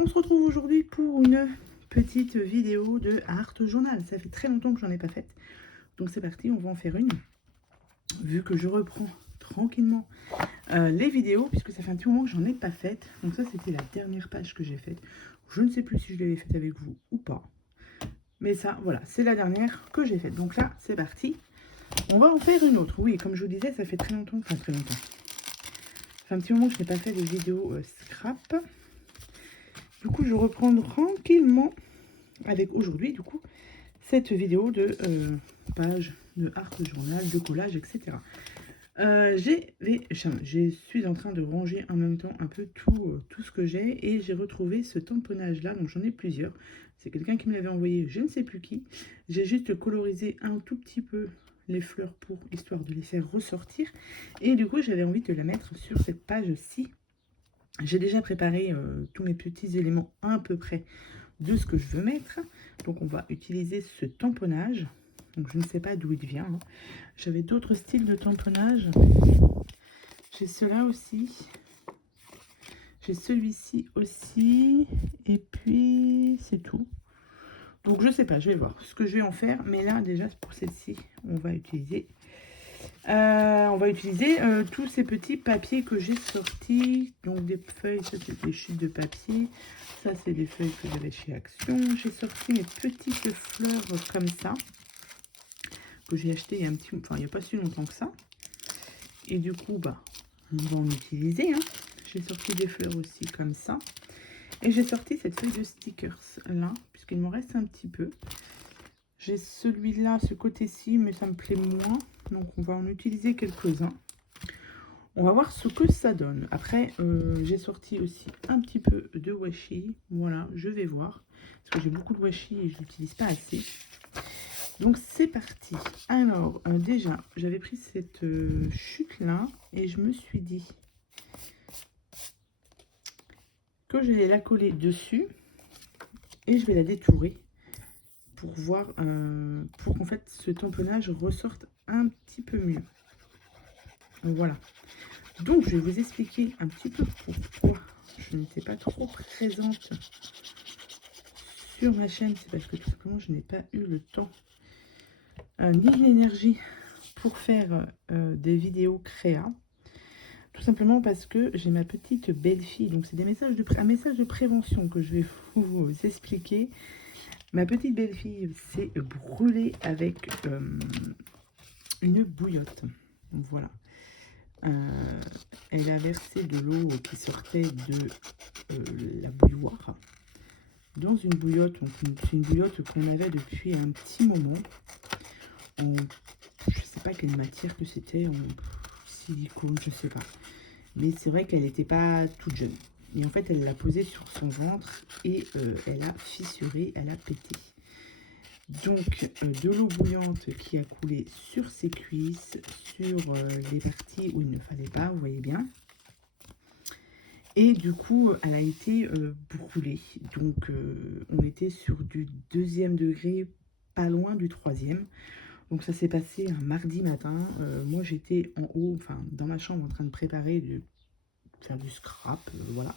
on se retrouve aujourd'hui pour une petite vidéo de Art Journal. Ça fait très longtemps que j'en ai pas faite. Donc c'est parti, on va en faire une. Vu que je reprends tranquillement les vidéos, puisque ça fait un petit moment que j'en ai pas faite. Donc ça, c'était la dernière page que j'ai faite. Je ne sais plus si je l'avais faite avec vous ou pas. Mais ça, voilà, c'est la dernière que j'ai faite. Donc là, c'est parti. On va en faire une autre. Oui, comme je vous disais, ça fait très longtemps. Enfin, très longtemps. Ça fait un petit moment que je n'ai pas fait des vidéos scrap. Du coup, je reprends tranquillement avec aujourd'hui, du coup, cette vidéo de page de Art Journal, de collage, etc. Je suis en train de ranger en même temps un peu tout ce que j'ai et j'ai retrouvé ce tamponnage là, donc j'en ai plusieurs. C'est quelqu'un qui me l'avait envoyé, je ne sais plus qui. J'ai juste colorisé un tout petit peu les fleurs pour histoire de les faire ressortir et du coup j'avais envie de la mettre sur cette page-ci. J'ai déjà préparé tous mes petits éléments à peu près de ce que je veux mettre. Donc on va utiliser ce tamponnage. Donc je ne sais pas d'où il vient. Hein. J'avais d'autres styles de tamponnage. J'ai cela aussi. J'ai celui-ci aussi. Et puis c'est tout. Donc je sais pas, je vais voir ce que je vais en faire. Mais là déjà pour celle-ci, on va utiliser tous ces petits papiers que j'ai sortis. Donc des feuilles, ça c'est des chutes de papier. Ça c'est des feuilles que j'avais chez Action. J'ai sorti mes petites fleurs comme ça. Que j'ai acheté il y a il n'y a pas si longtemps que ça. Et du coup, bah, on va en utiliser. Hein. J'ai sorti des fleurs aussi comme ça. Et j'ai sorti cette feuille de stickers là, puisqu'il m'en reste un petit peu. J'ai celui-là, ce côté-ci, mais ça me plaît moins. Donc on va en utiliser quelques-uns. On va voir ce que ça donne. Après, j'ai sorti aussi un petit peu de washi. Voilà, je vais voir. Parce que j'ai beaucoup de washi et je l'utilise pas assez. Donc c'est parti. Alors, déjà, j'avais pris cette chute-là et je me suis dit que je vais la coller dessus et je vais la détourer pour voir, pour qu'en fait ce tamponnage ressorte un petit peu mieux. Voilà. Donc je vais vous expliquer un petit peu pourquoi je n'étais pas trop présente sur ma chaîne. C'est parce que tout simplement je n'ai pas eu le temps ni l'énergie pour faire des vidéos créa. Tout simplement parce que j'ai ma petite belle-fille. Donc c'est un message de prévention que je vais vous expliquer. Ma petite belle-fille s'est brûlée avec une bouillotte. Voilà. Elle a versé de l'eau qui sortait de la bouilloire dans une bouillotte. C'est une bouillotte qu'on avait depuis un petit moment. Je ne sais pas quelle matière que c'était, en silicone, je ne sais pas. Mais c'est vrai qu'elle n'était pas toute jeune. Et en fait, elle l'a posée sur son ventre et elle a fissuré, elle a pété. Donc, de l'eau bouillante qui a coulé sur ses cuisses, sur les parties où il ne fallait pas, vous voyez bien. Et du coup, elle a été brûlée. Donc, on était sur du 2e degré, pas loin du 3e. Donc, ça s'est passé un mardi matin. Moi, j'étais en haut, enfin, dans ma chambre, en train de préparer, faire du scrap, voilà.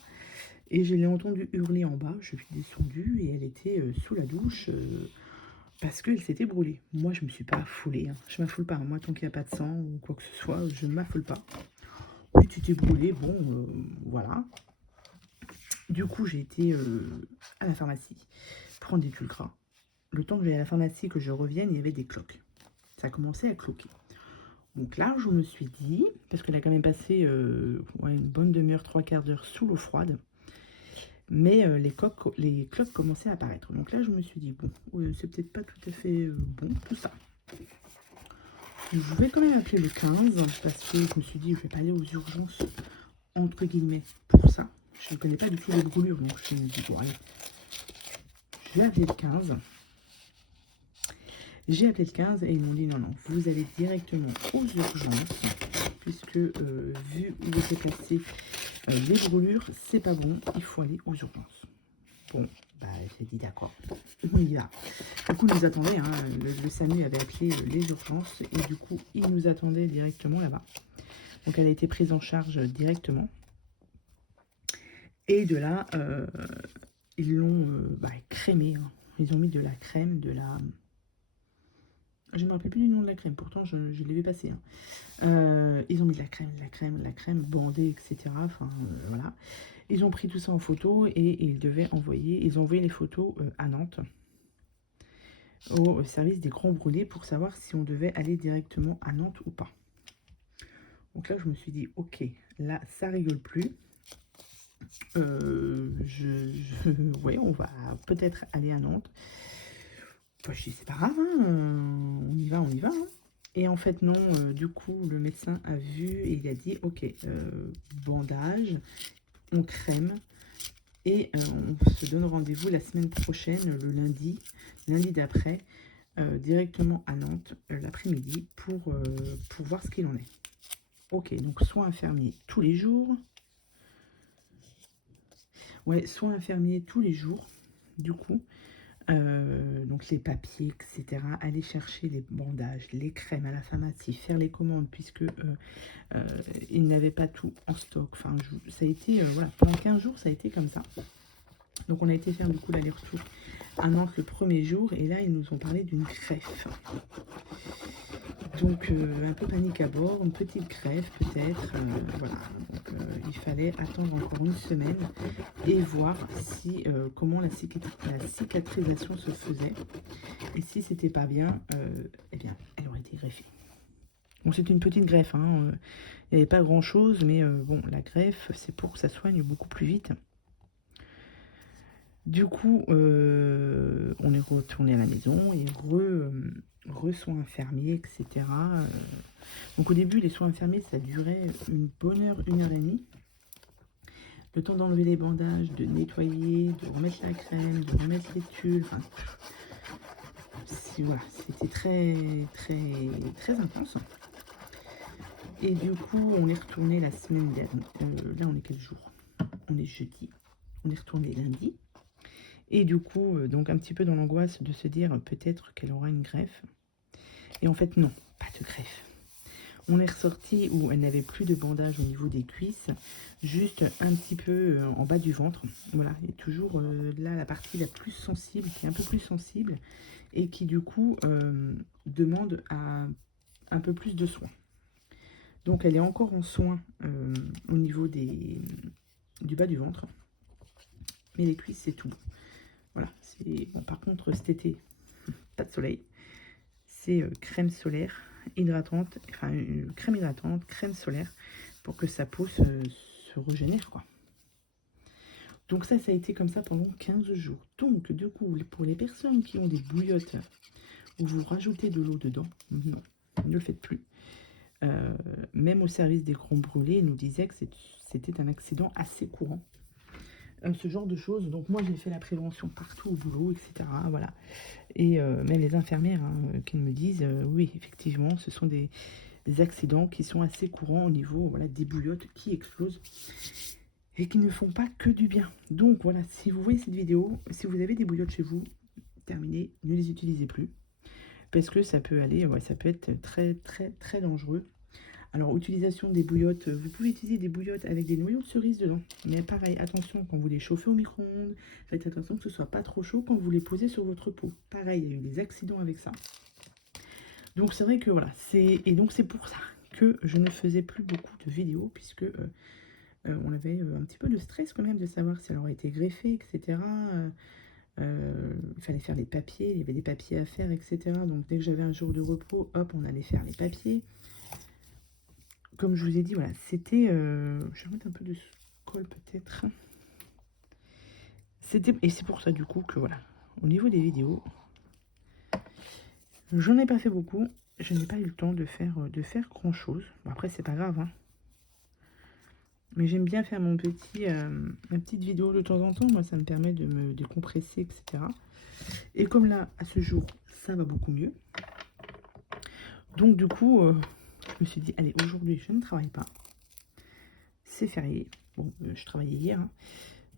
Et je l'ai entendue hurler en bas. Je suis descendue et elle était sous la douche parce qu'elle s'était brûlée. Moi, je ne me suis pas affolée. Hein. Je ne m'affole pas. Moi, tant qu'il n'y a pas de sang ou quoi que ce soit, je ne m'affole pas. Oui, tu t'es brûlée. Bon, voilà. Du coup, j'ai été à la pharmacie prendre des Tulcra. Le temps que j'aille à la pharmacie, que je revienne, il y avait des cloques. Ça a commencé à cloquer. Donc là, je me suis dit, parce qu'elle a quand même passé une bonne demi-heure, 3/4 d'heure sous l'eau froide, mais les cloques commençaient à apparaître. Donc là, je me suis dit, bon, c'est peut-être pas tout à fait bon, tout ça. Je vais quand même appeler le 15, parce que je me suis dit, je vais pas aller aux urgences, entre guillemets, pour ça. Je ne connais pas du tout les brûlures, donc je me dis, bon, allez, je vais appeler le 15. J'ai appelé le 15 et ils m'ont dit non, non, vous allez directement aux urgences, puisque vu où étaient placées les brûlures, c'est pas bon, il faut aller aux urgences. Bon, bah j'ai dit d'accord, on y va. Du coup, ils nous attendaient, hein, le SAMU avait appelé les urgences et du coup, ils nous attendaient directement là-bas. Donc, elle a été prise en charge directement. Et de là, ils l'ont crémé, hein. Ils ont mis de la crème, je ne me rappelle plus du nom de la crème, pourtant je l'ai vu passer, hein. Ils ont mis de la crème bandée, etc. Enfin, voilà. Ils ont pris tout ça en photo et ils ont envoyé les photos à Nantes, au service des Grands Brûlés, pour savoir si on devait aller directement à Nantes ou pas. Donc là, je me suis dit, ok, là, ça rigole plus. Ouais, on va peut-être aller à Nantes. Bah, je dis, c'est pas grave, hein, on y va, hein. Et en fait, non, du coup, le médecin a vu et il a dit, ok, bandage, on crème, et on se donne rendez-vous la semaine prochaine, le lundi d'après, directement à Nantes, l'après-midi, pour voir ce qu'il en est. Ok, donc soins infirmiers tous les jours. Ouais, soins infirmiers tous les jours, du coup. Donc les papiers, etc. Aller chercher les bandages, les crèmes à la pharmacie, faire les commandes, puisque ils n'avaient pas tout en stock. Enfin, ça a été, voilà, pendant 15 jours, ça a été comme ça. Donc on a été faire du coup l'aller-retour à Nantes le premier jour, et là ils nous ont parlé d'une greffe. Donc un peu panique à bord, une petite greffe peut-être, voilà. Donc il fallait attendre encore une semaine et voir si comment la cicatrisation se faisait, et si c'était pas bien, eh bien elle aurait été greffée. Bon, c'est une petite greffe, hein, il n'y avait pas grand chose, mais bon, la greffe c'est pour que ça soigne beaucoup plus vite. Du coup, on est retourné à la maison et soins infirmiers, etc. Donc au début, les soins infirmiers, ça durait une bonne heure, 1 heure et demie. Le temps d'enlever les bandages, de nettoyer, de remettre la crème, de remettre les tulles. Enfin, voilà, c'était très, très, très intense. Et du coup, on est retourné la semaine dernière. Là, on est quel jour? On est jeudi. On est retourné lundi. Et du coup, donc un petit peu dans l'angoisse de se dire peut-être qu'elle aura une greffe. Et en fait, non, pas de greffe. On est ressorti où elle n'avait plus de bandage au niveau des cuisses, juste un petit peu en bas du ventre. Voilà, et toujours là, la partie la plus sensible, qui est un peu plus sensible, et qui du coup demande un peu plus de soins. Donc elle est encore en soins au niveau du bas du ventre. Mais les cuisses, c'est tout bon. Voilà, bon, par contre, cet été, pas de soleil. C'est crème solaire hydratante, enfin crème hydratante, crème solaire, pour que sa peau se régénère, quoi. Donc ça a été comme ça pendant 15 jours. Donc du coup, pour les personnes qui ont des bouillottes où vous rajoutez de l'eau dedans, non, ne le faites plus. Même au service des Grands Brûlés, ils nous disaient que c'était un accident assez courant. Ce genre de choses. Donc moi, j'ai fait la prévention partout au boulot, etc. Voilà. Et même les infirmières qui me disent, oui, effectivement, ce sont des accidents qui sont assez courants au niveau, voilà, des bouillottes qui explosent et qui ne font pas que du bien. Donc voilà, si vous voyez cette vidéo, si vous avez des bouillottes chez vous, terminé, ne les utilisez plus, parce que ça peut aller, ouais, ça peut être très très très dangereux. Alors, utilisation des bouillottes, vous pouvez utiliser des bouillottes avec des noyaux de cerise dedans. Mais pareil, attention, quand vous les chauffez au micro-ondes, faites attention que ce soit pas trop chaud quand vous les posez sur votre peau. Pareil, il y a eu des accidents avec ça. Donc c'est vrai que voilà, et donc c'est pour ça que je ne faisais plus beaucoup de vidéos, puisque on avait un petit peu de stress quand même de savoir si elle aurait été greffée, etc. Il fallait faire les papiers, il y avait des papiers à faire, etc. Donc dès que j'avais un jour de repos, hop, on allait faire les papiers. Comme je vous ai dit, voilà, c'était... je vais remettre un peu de colle peut-être. Et c'est pour ça du coup que voilà, au niveau des vidéos, j'en ai pas fait beaucoup. Je n'ai pas eu le temps de faire grand chose. Bon, après, c'est pas grave, hein. Mais j'aime bien faire ma petite vidéo de temps en temps. Moi, ça me permet de me décompresser, etc. Et comme là, à ce jour, ça va beaucoup mieux. Donc du coup, je me suis dit, allez, aujourd'hui, je ne travaille pas. C'est férié. Bon, je travaillais hier, hein.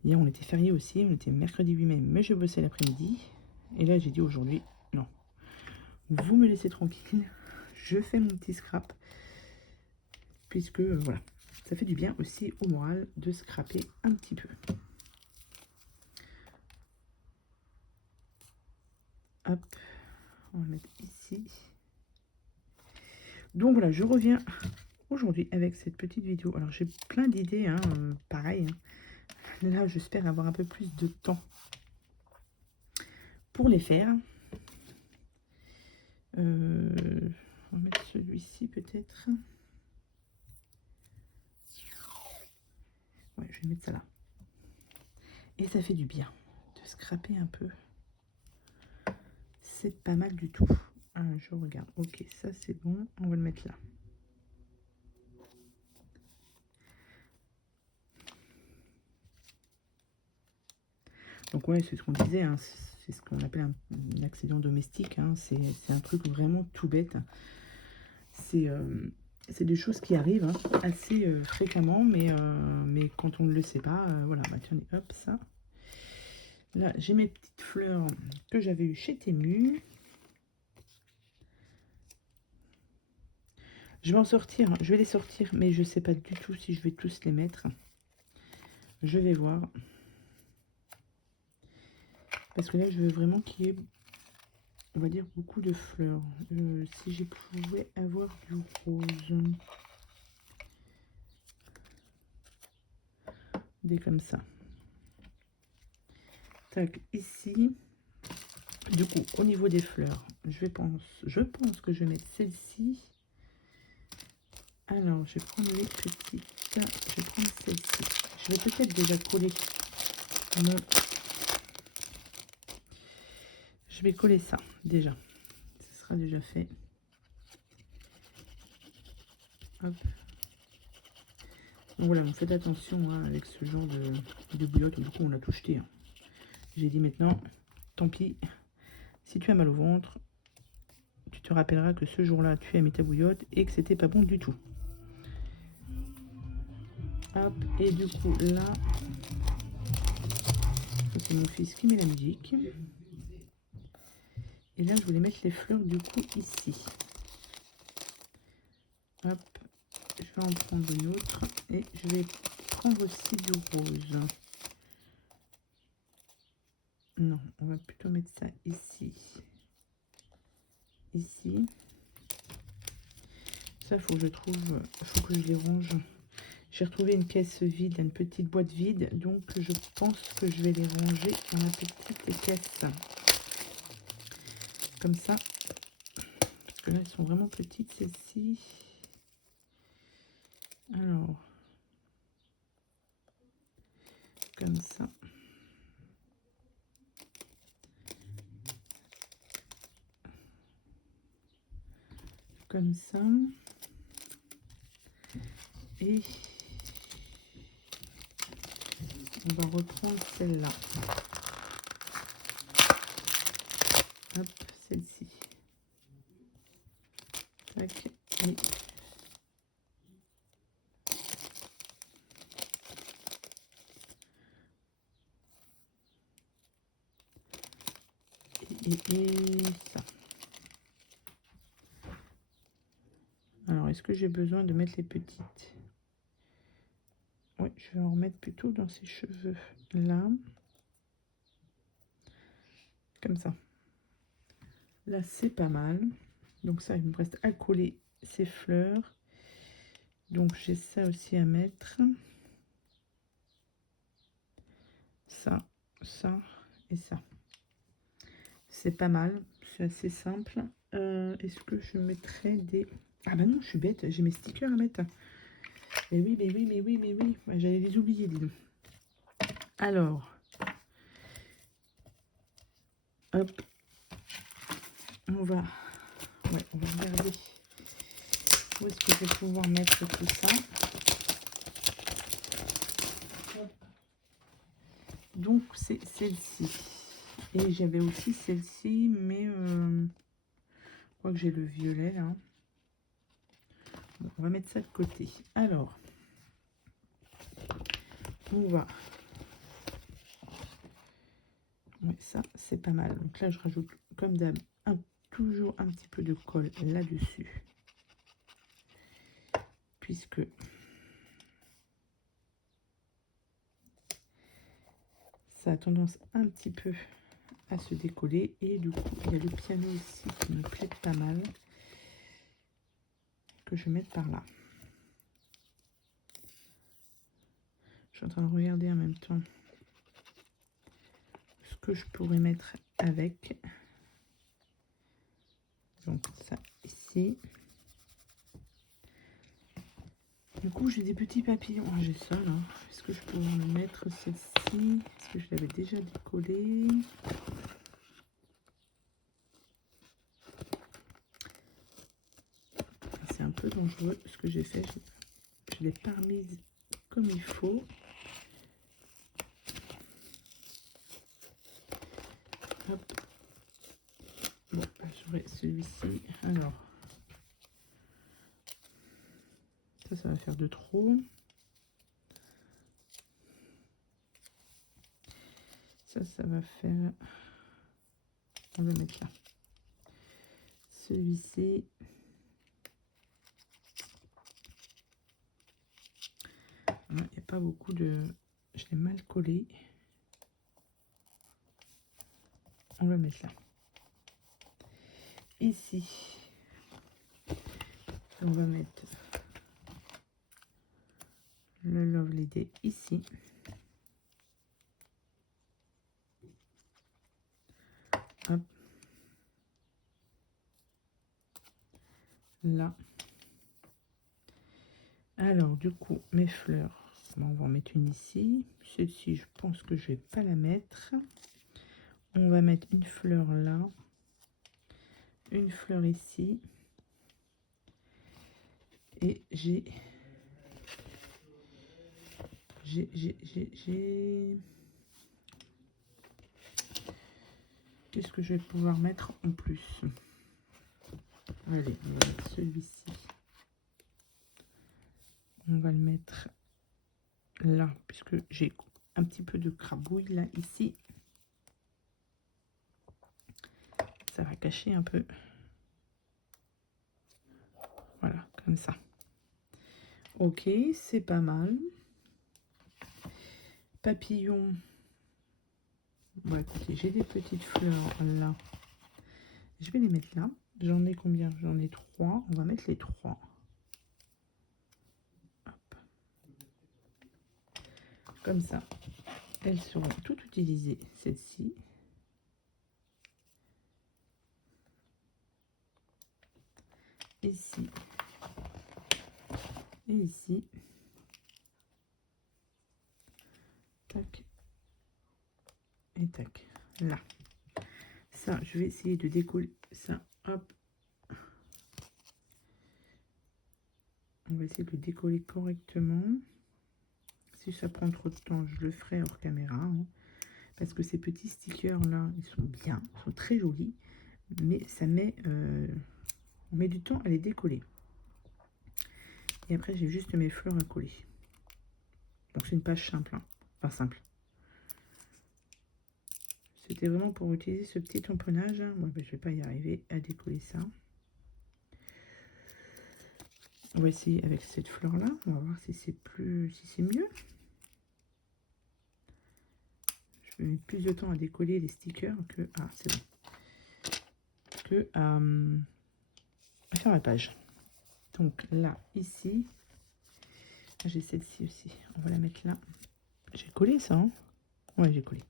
Hier, on était férié aussi. On était mercredi 8 mai, mais je bossais l'après-midi. Et là, j'ai dit aujourd'hui, non. Vous me laissez tranquille. Je fais mon petit scrap. Puisque, voilà, ça fait du bien aussi au moral de scraper un petit peu. Hop, on va mettre ici. Donc voilà, je reviens aujourd'hui avec cette petite vidéo. Alors j'ai plein d'idées, hein, pareil. Hein. Là, j'espère avoir un peu plus de temps pour les faire. On va mettre celui-ci peut-être. Ouais, je vais mettre ça là. Et ça fait du bien de scraper un peu. C'est pas mal du tout. Ah, je regarde. Ok, ça c'est bon. On va le mettre là. Donc ouais, c'est ce qu'on disait. Hein, c'est ce qu'on appelle un accident domestique. Hein, c'est un truc vraiment tout bête. C'est des choses qui arrivent hein, assez fréquemment, mais quand on ne le sait pas, voilà. Bah, tiens, hop, ça. Là, j'ai mes petites fleurs que j'avais eues chez Temu. Je vais en sortir, je vais les sortir, mais je ne sais pas du tout si je vais tous les mettre. Je vais voir. Parce que là, je veux vraiment qu'il y ait, on va dire, beaucoup de fleurs. Si je pouvais avoir du rose. Des comme ça. Tac, ici. Du coup, au niveau des fleurs, je pense que je vais mettre celle-ci. Alors, je vais prendre les petites. Je vais prendre celle-ci. Je vais peut-être déjà coller mon... Je vais coller ça, déjà. Ce sera déjà fait. Hop. Donc voilà, vous faites attention hein, avec ce genre de bouillotte. Du coup, on l'a tout jeté. Hein. J'ai dit maintenant, tant pis. Si tu as mal au ventre, tu te rappelleras que ce jour-là, tu as mis ta bouillotte et que c'était pas bon du tout. Hop, et du coup, là, c'est mon fils qui met la musique. Et là, je voulais mettre les fleurs du coup ici. Hop, je vais en prendre une autre et je vais prendre aussi du rose. Non, on va plutôt mettre ça ici. Ici. Ça, il faut que je trouve, faut que je les range. J'ai retrouvé une caisse vide, une petite boîte vide, donc je pense que je vais les ranger dans la petite caisse. Comme ça. Parce que là, elles sont vraiment petites, celles-ci. Alors. Comme ça. Comme ça. Et on va reprendre celle-là. Hop, celle-ci. Tac. Et ça. Alors, est-ce que j'ai besoin de mettre les petites? Oui, je vais en remettre plutôt dans ses cheveux. Là. Comme ça. Là, c'est pas mal. Donc ça, il me reste à coller ces fleurs. Donc j'ai ça aussi à mettre. Ça, ça et ça. C'est pas mal. C'est assez simple. Est-ce que je mettrais des... Ah bah non, je suis bête. J'ai mes stickers à mettre. Mais oui, mais oui, mais oui, mais oui. Bah, j'allais les oublier, dis donc. Alors. Hop. On va regarder où est-ce que je vais pouvoir mettre tout ça. Donc c'est celle-ci. Et j'avais aussi celle-ci, mais je crois que j'ai le violet là. Bon, on va mettre ça de côté. Alors, on va... Oui, ça c'est pas mal. Donc là je rajoute comme d'hab toujours un petit peu de colle là-dessus. Puisque ça a tendance un petit peu à se décoller. Et du coup, il y a le piano aussi qui me plaît pas mal, que je vais mettre par là. Je suis en train de regarder en même temps ce que je pourrais mettre avec. Donc ça ici. Du coup, j'ai des petits papillons. Ah, j'ai ça là. Est-ce que je pourrais me mettre celle-ci? Est-ce que je l'avais déjà décollée? C'est un peu dangereux ce que j'ai fait. Je l'ai pas remise comme il faut. Hop. Bon, j'aurai celui-ci. Alors, ça va faire de trop. Ça va faire... On va mettre là. Celui-ci. Il n'y a pas beaucoup de... Je l'ai mal collé. On va mettre là. Ici, on va mettre le Lovely Day ici. Hop. Là. Alors, du coup, mes fleurs, on va en mettre une ici. Celle-ci, je pense que je vais pas la mettre. On va mettre une fleur là. Une fleur ici. Et qu'est-ce que je vais pouvoir mettre en plus? Allez, on va mettre celui-ci. On va le mettre là, puisque j'ai un petit peu de crabouille là, ici. Ça va cacher un peu. Voilà, comme ça. Ok, c'est pas mal. Papillon. Bon, écoutez, j'ai des petites fleurs là. Je vais les mettre là. J'en ai combien? J'en ai 3. On va mettre les 3. Hop. Comme ça. Elles seront toutes utilisées, celle-ci. Ici. Et ici. Tac. Et tac. Là. Ça, je vais essayer de décoller ça. Hop. On va essayer de le décoller correctement. Si ça prend trop de temps, je le ferai hors caméra. Hein, parce que ces petits stickers là, ils sont bien, ils sont très jolis. Mais ça met, on met du temps à les décoller. Et après, j'ai juste mes fleurs à coller. Donc c'est une page simple. Hein. Enfin simple. C'était vraiment pour utiliser ce petit tamponnage. Hein. Moi, ben, je vais pas y arriver à décoller ça. On va essayer avec cette fleur là. On va voir si c'est plus, si c'est mieux. Je vais mettre plus de temps à décoller les stickers que... Ah, c'est bon. Que à faire la page. Donc là, ici, j'ai celle-ci aussi. On va la mettre là. J'ai collé ça, hein? Ouais, j'ai collé.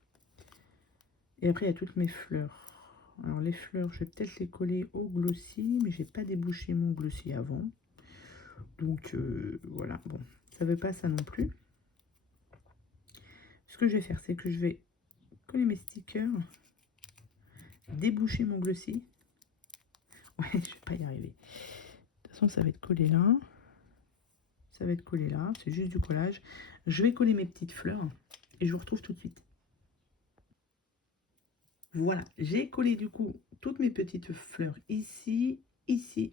Et après, il y a toutes mes fleurs. Alors les fleurs, je vais peut-être les coller au glossy, mais j'ai pas débouché mon glossy avant. Donc voilà, bon, ça veut pas ça non plus. Ce que je vais faire, c'est que je vais coller mes stickers, déboucher mon glossy. Ouais, je vais pas y arriver. De toute façon, ça va être collé là. Ça va être collé là, c'est juste du collage. Je vais coller mes petites fleurs et je vous retrouve tout de suite. Voilà, j'ai collé du coup toutes mes petites fleurs ici, ici.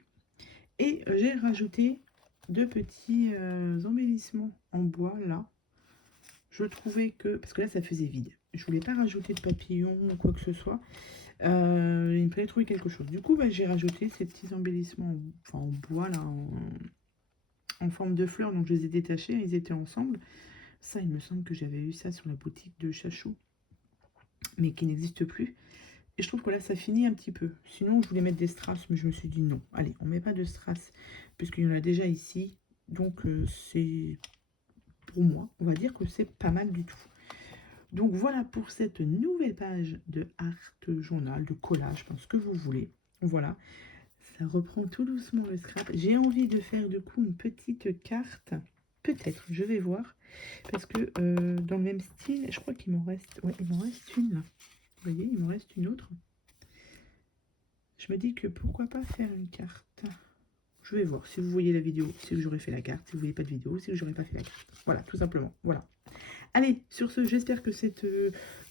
Et j'ai rajouté deux petits embellissements en bois là. Je trouvais que, parce que là ça faisait vide, je voulais pas rajouter de papillons ou quoi que ce soit. Il me fallait trouver quelque chose. Du coup, bah, j'ai rajouté ces petits embellissements en bois là, en forme de fleurs. Donc je les ai détachés, ils étaient ensemble. Ça, il me semble que j'avais eu ça sur la boutique de Chachou. mais qui n'existe plus. Et je trouve que là, ça finit un petit peu. Sinon, je voulais mettre des strass, mais je me suis dit non. Allez, on met pas de strass, puisqu'il y en a déjà ici. Donc, c'est, pour moi, on va dire que c'est pas mal du tout. Donc, voilà pour cette nouvelle page de Art Journal, de collage, ce que vous voulez. Voilà, ça reprend tout doucement le scrap. J'ai envie de faire du coup une petite carte. Peut-être, je vais voir. Parce que dans le même style, je crois qu'il m'en reste... Ouais, il m'en reste une là. Vous voyez, il m'en reste une autre. Je me dis que pourquoi pas faire une carte. Je vais voir si vous voyez la vidéo, c'est que j'aurais fait la carte. Si vous ne voyez pas de vidéo, c'est que j'aurais pas fait la carte. Voilà, tout simplement. Voilà. Allez, sur ce, j'espère que cette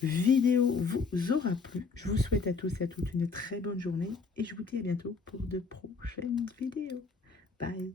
vidéo vous aura plu. Je vous souhaite à tous et à toutes une très bonne journée. Et je vous dis à bientôt pour de prochaines vidéos. Bye.